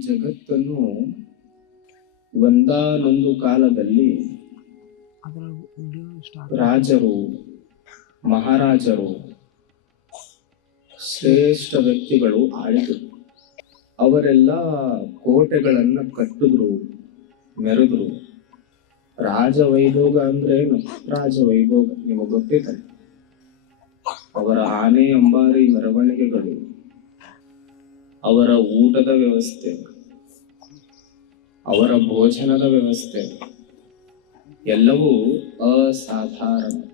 ಜಗತ್ತನ್ನು ಒಂದಾನೊಂದು ಕಾಲದಲ್ಲಿ ರಾಜರು ಮಹಾರಾಜರು ಶ್ರೇಷ್ಠ ವ್ಯಕ್ತಿಗಳು ಆಳಿದರು. ಅವರೆಲ್ಲ ಕೋಟೆಗಳನ್ನ ಕಟ್ಟಿದ್ರು ಮೆರೆದ್ರು. ರಾಜ ವೈಭೋಗ ಅಂದ್ರೆ ಏನು? ರಾಜವೈಭೋಗ ನಿಮಗೆ ಗೊತ್ತಿದೆ ಅವರ ಆನೆ ಅಂಬಾರಿ ಮೆರವಣಿಗೆಗಳು ಅವರ ಊಟದ ವ್ಯವಸ್ಥೆ. ಅವರ ಭೋಜನದ ವ್ಯವಸ್ಥೆ. ಎಲ್ಲವೂ ಅಸಾಧಾರಣ.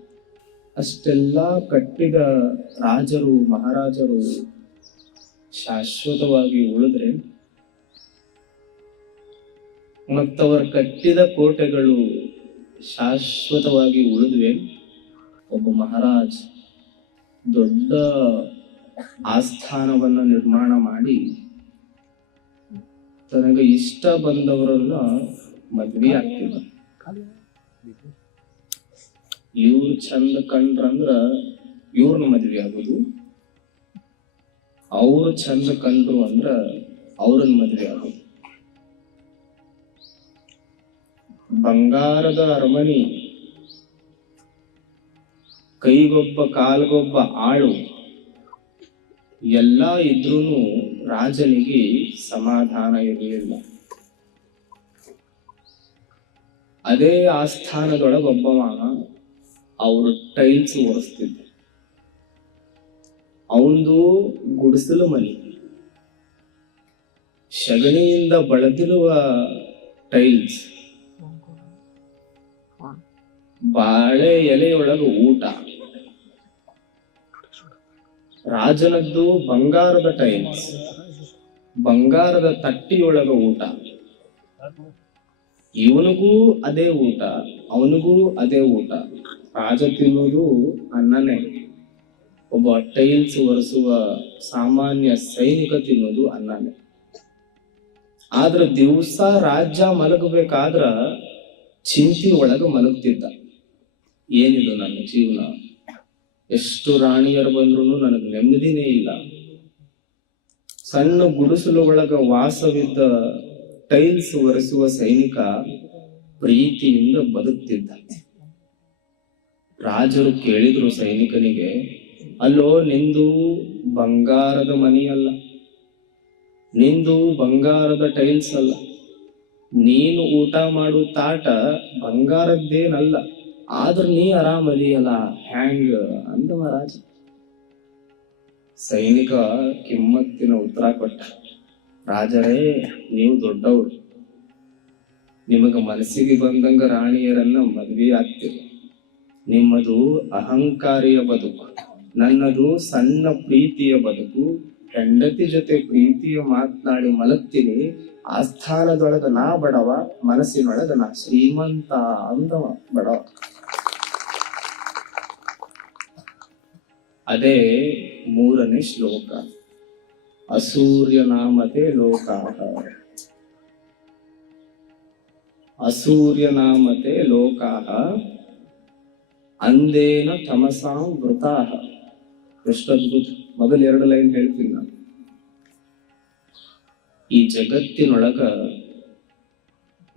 ಅಷ್ಟೆಲ್ಲ ಕಟ್ಟಿದ ರಾಜರು, ಮಹಾರಾಜರು ಶಾಶ್ವತವಾಗಿ ಉಳಿದ್ರೆ ಮತ್ತವರು ಕಟ್ಟಿದ ಕೋಟೆಗಳು ಶಾಶ್ವತವಾಗಿ ಉಳಿದ್ವೆ. ಒಬ್ಬ ಮಹಾರಾಜ್ ದೊಡ್ಡ ಆಸ್ಥಾನವನ್ನ ನಿರ್ಮಾಣ ಮಾಡಿ ತನಗೆ ಇಷ್ಟ ಬಂದವರನ್ನ ಮದ್ವೆ ಆಗ್ತಿದ್ದ ಇವ್ರು ಚಂದ ಕಂಡ್ರಂದ್ರ ಇವ್ರನ್ನ ಮದ್ವೆ ಆಗೋದು. ಅವ್ರು ಚಂದ ಕಂಡ್ರು ಅಂದ್ರ ಅವ್ರನ್ನ ಮದ್ವೆ ಆಗೋದು. ಬಂಗಾರದ ಅರಮನೆ, ಕೈಗೊಬ್ಬ ಕಾಲ್ಗೊಬ್ಬ ಆಳು, ಎಲ್ಲ ಇದ್ರೂನು ರಾಜನಿಗೆ ಸಮಾಧಾನ ಇರಲಿಲ್ಲ. ಅದೇ ಆಸ್ಥಾನದೊಳಗೆ ಒಬ್ಬವ ಅವರು ಟೈಲ್ಸ್ ಒರೆಸ್ತಿದ್ದ. ಅವಂದು ಗುಡಿಸಲು ಮನೆ. ಸಗಣಿಯಿಂದ ಬಳದಿರುವ ಟೈಲ್ಸ್ ಬಾಳೆ ಎಲೆಯೊಳಗೆ ಊಟ. ರಾಜನದ್ದು ಬಂಗಾರದ ಟೈಲ್ಸ್ ಬಂಗಾರದ ತಟ್ಟಿಯೊಳಗ ಊಟ. ಇವನಿಗೂ ಅದೇ ಊಟ, ಅವನಿಗೂ ಅದೇ ಊಟ. ರಾಜ ತಿನ್ನುವುದು ಅನ್ನನೇ. ಒಬ್ಬ ಟೈಲ್ಸ್ ಒರೆಸುವ ಸಾಮಾನ್ಯ ಸೈನಿಕ ತಿನ್ನೋದು ಅನ್ನನೇ. ಆದ್ರ ದಿವಸ ರಾಜ್ಯ ಮಲಗಬೇಕಾದ್ರ ಚಿಂತಿ ಒಳಗ ಮಲಗ್ತಿದ್ದ. ಏನಿದು ನನ್ನ ಜೀವನ? ಎಷ್ಟು ರಾಣಿಯರು ಬಂದ್ರು ನನಗೆ ನೆಮ್ಮದಿನೇ ಇಲ್ಲ. ಸಣ್ಣ ಗುಡಿಸಲು ಒಳಗ ವಾಸವಿದ್ದ ಟೈಲ್ಸ್ ಒರೆಸುವ ಸೈನಿಕ ಪ್ರೀತಿಯಿಂದ ಬದುಕ್ತಿದ್ದ. ರಾಜರು ಕೇಳಿದ್ರು ಸೈನಿಕನಿಗೆ, ಅಲ್ಲೋ, ನಿಂದು ಬಂಗಾರದ ಮನೆಯಲ್ಲ. ನಿಂದು ಬಂಗಾರದ ಟೈಲ್ಸ್ ಅಲ್ಲ. ನೀನು ಊಟ ಮಾಡು ತಾಟ ಬಂಗಾರದ್ದೇನಲ್ಲ. ಆದ್ರ ನೀ ಆರಾಮದಿಯಲ್ಲ ಹ್ಯಾಂಗ್ ಅಂತ ಮಹಾರಾಜ. ಸೈನಿಕ ಕಿಮ್ಮತ್ತಿನ ಉತ್ತರ ಕೊಟ್ಟ. ರಾಜರೇ, ನೀವು ದೊಡ್ಡವರು. ನಿಮಗ ಮನಸ್ಸಿಗೆ ಬಂದಂಗ ರಾಣಿಯರನ್ನ ಮದ್ವೆ ಆಗ್ತೀರಿ ನಿಮ್ಮದು ಅಹಂಕಾರಿಯ ಬದುಕು. ನನ್ನದು ಸಣ್ಣ ಪ್ರೀತಿಯ ಬದುಕು. ಹೆಂಡತಿ ಜೊತೆ ಪ್ರೀತಿಯ ಮಾತನಾಡಿ ಮಲಗ್ತೀನಿ. ಆಸ್ಥಾನದೊಳಗ ನಾ ಬಡವ, ಮನಸ್ಸಿನೊಳಗ ನಾ ಶ್ರೀಮಂತ ಅಂದವ ಬಡವ. ಅದೇ ಮೂರನೇ ಶ್ಲೋಕ. ಅಸೂರ್ಯನಾಮತೆ ನಾಮತೆ ಅಸೂರ್ಯನಾಮತೆ ಅಸೂರ್ಯ ನಾಮತೆ ಲೋಕಾಹ. ಅಂದೇನ ತಮಸಾಂ ವೃತ ಅದ್ಭುತ. ಮೊದಲ ಎರಡು ಲೈನ್ ಹೇಳ್ತೀನಿ ನಾನು. ಈ ಜಗತ್ತಿನೊಳಗ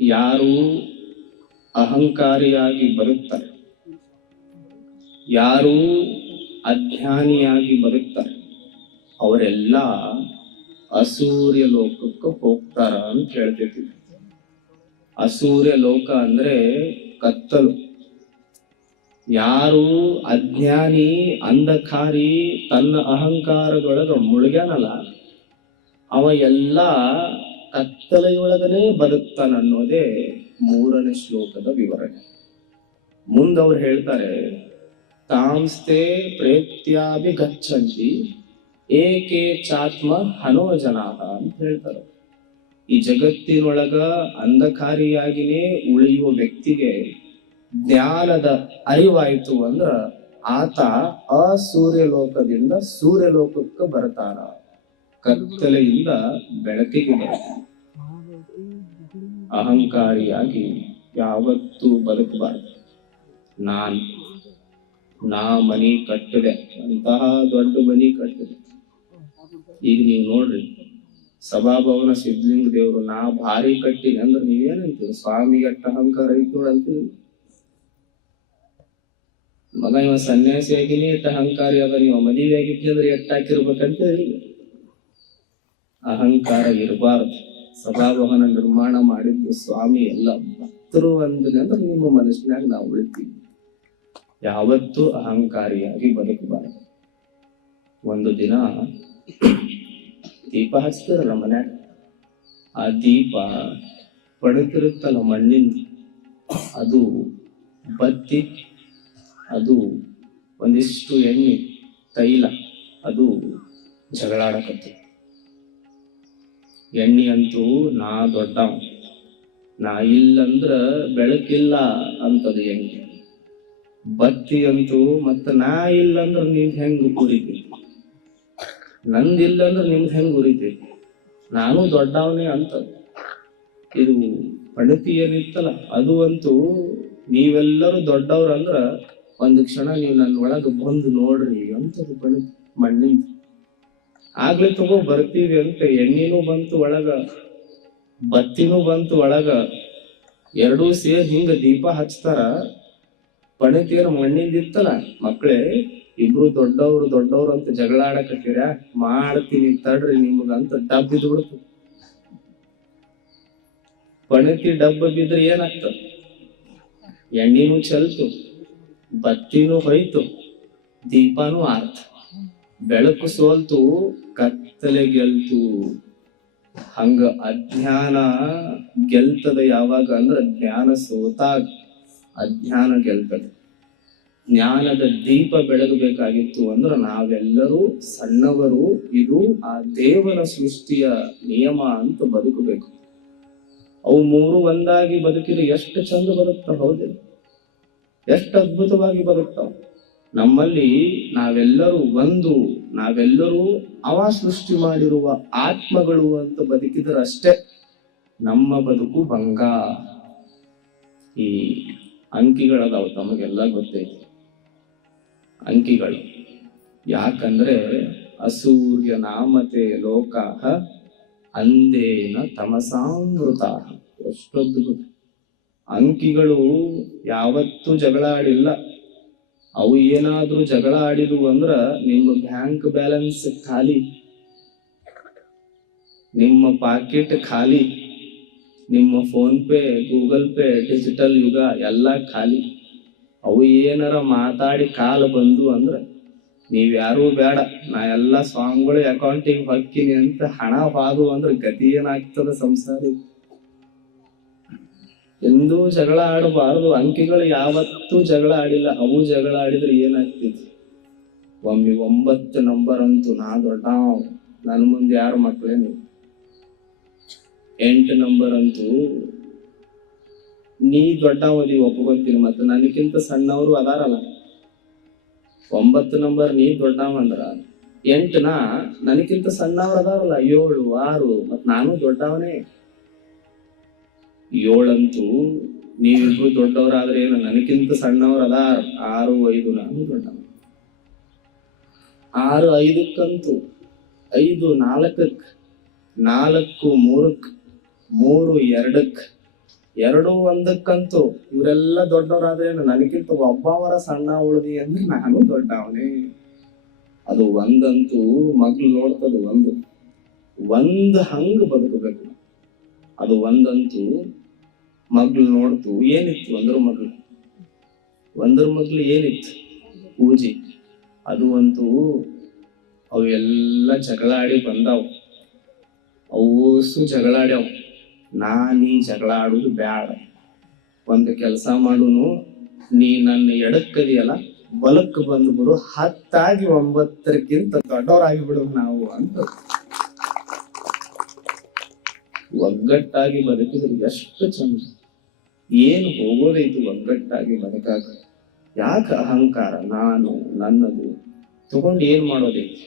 ಯಾರು ಅಹಂಕಾರಿಯಾಗಿ ಬರುತ್ತಾರೆ. ಯಾರು ಅಜ್ಞಾನಿಯಾಗಿ ಬರುತ್ತಾರೆ ಅವರೆಲ್ಲ ಅಸೂರ್ಯ ಲೋಕಕ್ಕೆ ಹೋಗ್ತಾರ ಅಂತ ಹೇಳ್ತೈತಿ ಅಸೂರ್ಯ ಲೋಕ ಅಂದ್ರೆ ಕತ್ತಲು. ಯಾರು ಅಜ್ಞಾನಿ, ಅಂಧಕಾರಿ, ತನ್ನ ಅಹಂಕಾರದೊಳಗ ಮುಳುಗ್ಯಾನಲ್ಲ, ಅವ ಎಲ್ಲ ಕತ್ತಲೆಯೊಳಗನೆ ಬದುಕ್ತಾನ ಅನ್ನೋದೇ ಮೂರನೇ ಶ್ಲೋಕದ ವಿವರಣೆ. ಮುಂದವ್ರು ಹೇಳ್ತಾರೆ ತಾಂಸ್ತೆ ಪ್ರೇತ್ಯಾಭಿಗಚ್ಚಂತಿ ಏಕೆ ಚಾತ್ಮ ಹನೋ ಜನ ಅಂತ ಹೇಳ್ತಾರೆ. ಈ ಜಗತ್ತಿನೊಳಗ ಅಂಧಕಾರಿಯಾಗಿನೇ ಉಳಿಯುವ ವ್ಯಕ್ತಿಗೆ ಜ್ಞಾನದ ಅರಿವಾಯಿತು ಅಂದ್ರ ಆತ ಅಸೂರ್ಯ ಲೋಕದಿಂದ ಸೂರ್ಯ ಲೋಕಕ್ಕೆ ಬರ್ತಾನ. ಕತ್ತಲೆಯಿಂದ ಬೆಳಕಿಗೆ ಅಹಂಕಾರಿಯಾಗಿ ಯಾವತ್ತೂ ಬದುಕಬಾರದು. ನಾನ್ ನಾ ಮನಿ ಕಟ್ಟಿದೆ. ಅಂತಹ ದೊಡ್ಡ ಮನಿ ಕಟ್ಟಿದೆ. ಈಗ ನೀವು ನೋಡ್ರಿ ಸಭಾಭವನ ಸಿದ್ಧಲಿಂಗ ದೇವರು, ನಾ ಭಾರಿ ಕಟ್ಟಿನಿ ಅಂದ್ರೆ ನೀವೇನಂತೀರಿ ಸ್ವಾಮಿಗೆ ಅಟ್ಟ ಅಹಂಕಾರ ಐತ್ ನೋಡಂತೀವಿ ಮಗ, ಇವ ಸನ್ಯಾಸಿ ಆಗಿನಿ ಅಹಂಕಾರಿ ಅದ. ನೀವು ಮದುವೆ ಆಗಿದ್ದೆ ಅಂದ್ರೆ ಎಟ್ಟ ಹಾಕಿರ್ಬೇಕಂತ ಅಹಂಕಾರ ಇರಬಾರದು. ಸಭಾಭವನ ನಿರ್ಮಾಣ ಮಾಡಿದ್ದು ಸ್ವಾಮಿ ಎಲ್ಲ ಭಕ್ತರು ಅಂದ್ರೆ ನಿಮ್ಮ ಮನಸ್ಸಿನಾಗ ನಾವು ಉಳಿತೀವಿ. ಯಾವತ್ತೂ ಅಹಂಕಾರಿಯಾಗಿ ಬದುಕಬಾರದು. ಒಂದು ದಿನ ದೀಪ ಹಚ್ತದಲ್ಲ ಮನೆ? ಆ ದೀಪ ಪಡೆದಿರುತ್ತಲ್ಲ ಮಣ್ಣಿನ ಅದು ಬತ್ತಿ, ಅದು ಒಂದಿಷ್ಟು ಎಣ್ಣೆ, ತೈಲ, ಅದು ಜಗಳಾಡಕತ್ತೆ. ಎಣ್ಣೆ ಅಂತೂ ನಾ ದೊಡ್ಡವ, ನಾ ಇಲ್ಲಂದ್ರ ಬೆಳಕಿಲ್ಲ ಅಂತದ ಎಣ್ಣೆ. ಬತ್ತಿ ಅಂತೂ ಮತ್ತ ನಾ ಇಲ್ಲಂದ್ರ ನೀವ್ ಹೆಂಗ್ ಉರಿತೈತಿ ನಂದಿಲ್ಲ ಅಂದ್ರ ನಿಮ್ದು ಹೆಂಗ್ ಉರಿತಿ? ನಾನು ದೊಡ್ಡವನೇ ಅಂತ. ಇದು ಪಣತಿ ಏನಿತ್ತಲ್ಲ, ಅದು ಅಂತೂ ನೀವೆಲ್ಲರೂ ದೊಡ್ಡವ್ರಂದ್ರ ಒಂದು ಕ್ಷಣ ನೀವು ನನ್ನ ಒಳಗೆ ಬಂದು ನೋಡ್ರಿ ಅಂತ ಪಣತಿ ಮಣ್ಣಿನ ಆಗ್ಲೇ ತಗೋ ಬರ್ತೀವಿ ಅಂತ ಎಣ್ಣಿನೂ ಬಂತು ಒಳಗ, ಬತ್ತಿನೂ ಬಂತು ಒಳಗ. ಎರಡೂ ಸೇರ್ ಹಿಂಗ ದೀಪ ಹಚ್ತಾರ. ಪಣತಿಯರ ಮಣ್ಣಿಂದ ಇತ್ತಲ್ಲ ಮಕ್ಕಳೇ ಇಬ್ರು ದೊಡ್ಡವ್ರು ದೊಡ್ಡವ್ರು ಅಂತ ಜಗಳ ಆಡಕತ್ತೀರ ಮಾಡ್ತೀನಿ ತಡ್ರಿ, ನಿಮ್ಗಂತ ಡಬ್ ಬಿದ್ದು ಬಿಡ್ತು ಪಣತಿ ಡಬ್ಬ ಬಿದ್ರೆ ಏನಾಗ್ತ ಎಣ್ಣಿನೂ ಚಲ್ತು, ಬತ್ತಿನೂ ಹೋಯ್ತು, ದೀಪನೂ ಆರ್ತು. ಬೆಳಕು ಸೋಲ್ತು, ಕತ್ತಲೆ ಗೆಲ್ತು. ಹಂಗ ಅಜ್ಞಾನ ಗೆಲ್ತದ ಯಾವಾಗ? ಅಂದ್ರ ಜ್ಞಾನ ಸೋತಾಗ. ಅಜ್ಞಾನ ಗೆಲ್ತದೆ ಜ್ಞಾನದ ದೀಪ ಬೆಳಗಬೇಕಾಗಿತ್ತು ಅಂದ್ರೆ ನಾವೆಲ್ಲರೂ ಸಣ್ಣವರು, ಇದು ಆ ದೇವರ ಸೃಷ್ಟಿಯ ನಿಯಮ ಅಂತ ಬದುಕಬೇಕು. ಅವು ಮೂರು ಒಂದಾಗಿ ಬದುಕಿದ್ರೆ ಎಷ್ಟು ಚಂದ ಬರುತ್ತ ಹೌದಿಲ್ಲ ಎಷ್ಟು ಅದ್ಭುತವಾಗಿ ಬದುಕ್ತಾವ ನಮ್ಮಲ್ಲಿ ನಾವೆಲ್ಲರೂ ಒಂದು, ನಾವೆಲ್ಲರೂ ಅವ ಸೃಷ್ಟಿ ಮಾಡಿರುವ ಆತ್ಮಗಳು ಅಂತ ಬದುಕಿದ್ರೆ ಅಷ್ಟೇ ನಮ್ಮ ಬದುಕು ಭಂಗ. ಈ ಅಂಕಿಗಳದಾವ ತಮಗೆಲ್ಲ ಗೊತ್ತೈತಿ. ಅಂಕಿಗಳು. ಯಾಕಂದ್ರೆ ಅಸೂರ್ಯ ನಾಮತೆ ಲೋಕಾಹ ಅಂದೇನ ತಮಸಾಮೃತ ಎಷ್ಟೊಂದು ಅಂಕಿಗಳು ಯಾವತ್ತೂ ಜಗಳ ಆಡಿಲ್ಲ. ಅವು ಏನಾದ್ರೂ ಜಗಳ ಆಡಿದ್ವು ಅಂದ್ರ ನಿಮ್ಮ ಬ್ಯಾಂಕ್ ಬ್ಯಾಲೆನ್ಸ್ ಖಾಲಿ. ನಿಮ್ಮ ಪಾಕೆಟ್ ಖಾಲಿ. ನಿಮ್ಮ PhonePe, Google Pay, digital ಯುಗ ಎಲ್ಲ ಖಾಲಿ. ಅವು ಏನಾರ ಮಾತಾಡಿ ಕಾಲ ಬಂದು ಅಂದ್ರೆ ನೀವ್ಯಾರೂ ಬೇಡ. ನಾ ಎಲ್ಲ ಸ್ವಾಮಿಗಳು ಅಕೌಂಟಿಗೆ ಹಾಕಿನಿ ಅಂತ ಹಣ ಬಾದು ಅಂದ್ರೆ ಗತಿ ಏನಾಗ್ತದ ಸಂಸಾರ? ಎಂದೂ ಜಗಳ ಆಡಬಾರದು. ಅಂಕಿಗಳು ಯಾವತ್ತೂ ಜಗಳ ಆಡಿಲ್ಲ. ಅವು ಜಗಳ ಆಡಿದ್ರೆ ಏನಾಗ್ತಿತ್ತು ಒಮ್ಮೆ ಒಂಬತ್ತು ನಂಬರ್ ಅಂತೂ ನಾ ದೊಡ್ಡ ನನ್ನ ಮುಂದೆ ಯಾರು ಮಕ್ಕಳೇನು ಎಂಟು ನಂಬರ್ ಅಂತೂ ನೀ ದೊಡ್ಡವದಿ ಒಪ್ಕೊಂತೀನಿ ಮತ್ತೆ ನನಗಿಂತ ಸಣ್ಣವರು ಅದಾರಲ್ಲ. ಒಂಬತ್ತು ನಂಬರ್ ನೀ ದೊಡ್ಡವ ಅಂದ್ರ, ಎಂಟನ ನನಗಿಂತ ಸಣ್ಣವ್ರು ಅದಾರಲ್ಲ, ಏಳು, ಆರು ಮತ್ ನಾನು ದೊಡ್ಡವನೇ. ಏಳಂತೂ ನೀವಿಬ್ರು ದೊಡ್ಡವರಾದ್ರೆ ಏನು ನನಗಿಂತ ಸಣ್ಣವ್ರು ಅದಾರ, ಆರು, ಐದು, ನಾನು ದೊಡ್ಡವ. ಆರು, ಐದಕ್ಕಂತೂ, ಐದು ನಾಲ್ಕಕ್ಕೆ ನಾಲ್ಕು, ಮೂರಕ್ ಮೂರು ಎರಡಕ್ಕೆ ಎರಡು ಒಂದಕ್ಕಂತೂ ಇವರೆಲ್ಲ ದೊಡ್ಡವರಾದ್ರೇನು ನನಗಿಂತ ಒಬ್ಬವರ ಸಣ್ಣ ಉಳಿದಿ ಅಂದ್ರೆ ನಾನು ದೊಡ್ಡವನೇ. ಅದು ಒಂದಂತೂ ಮಗ್ಳು ನೋಡ್ತದ ಒಂದು. ಒಂದ್ ಹಂಗ ಬದುಕಬೇಕು. ಅದು ಒಂದಂತೂ ಮಗ್ಳು ನೋಡ್ತು ಏನಿತ್ತು ಒಂದ್ರ ಮಗ್ಳು? ಒಂದ್ರ ಮಗ್ಳು ಏನಿತ್ತು? ಪೂಜೆ. ಅದು ಅಂತೂ ಅವೆಲ್ಲ ಜಗಳಾಡಿ ಬಂದಾವ್. ಅವಸು ಜಗಳಾಡ್ಯಾವು. ನಾ ನೀ ಜಗಳ ಆಡುದು ಬ್ಯಾಡ. ಒಂದು ಕೆಲಸ ಮಾಡುನು, ನೀ ನನ್ನ ಎಡಕ್ಕದಿಯಲ್ಲ, ಬಲಕ್ಕೆ ಬಂದು ಬರು ಹತ್ತಾಗಿ ಒಂಬತ್ತರಕ್ಕಿಂತ ದೊಡ್ಡವರಾಗಿ ಬಿಡು ನಾವು ಅಂತ. ಒಗ್ಗಟ್ಟಾಗಿ ಬದುಕಿದ್ರೆ ಎಷ್ಟು ಚಂದ. ಏನು ಹೋಗೋದೈತು ಒಗ್ಗಟ್ಟಾಗಿ ಬದುಕಾಗ ಯಾಕೆ ಅಹಂಕಾರ? ನಾನು, ನನ್ನದು. ತಗೊಂಡು ಏನ್ ಮಾಡೋದೈತಿ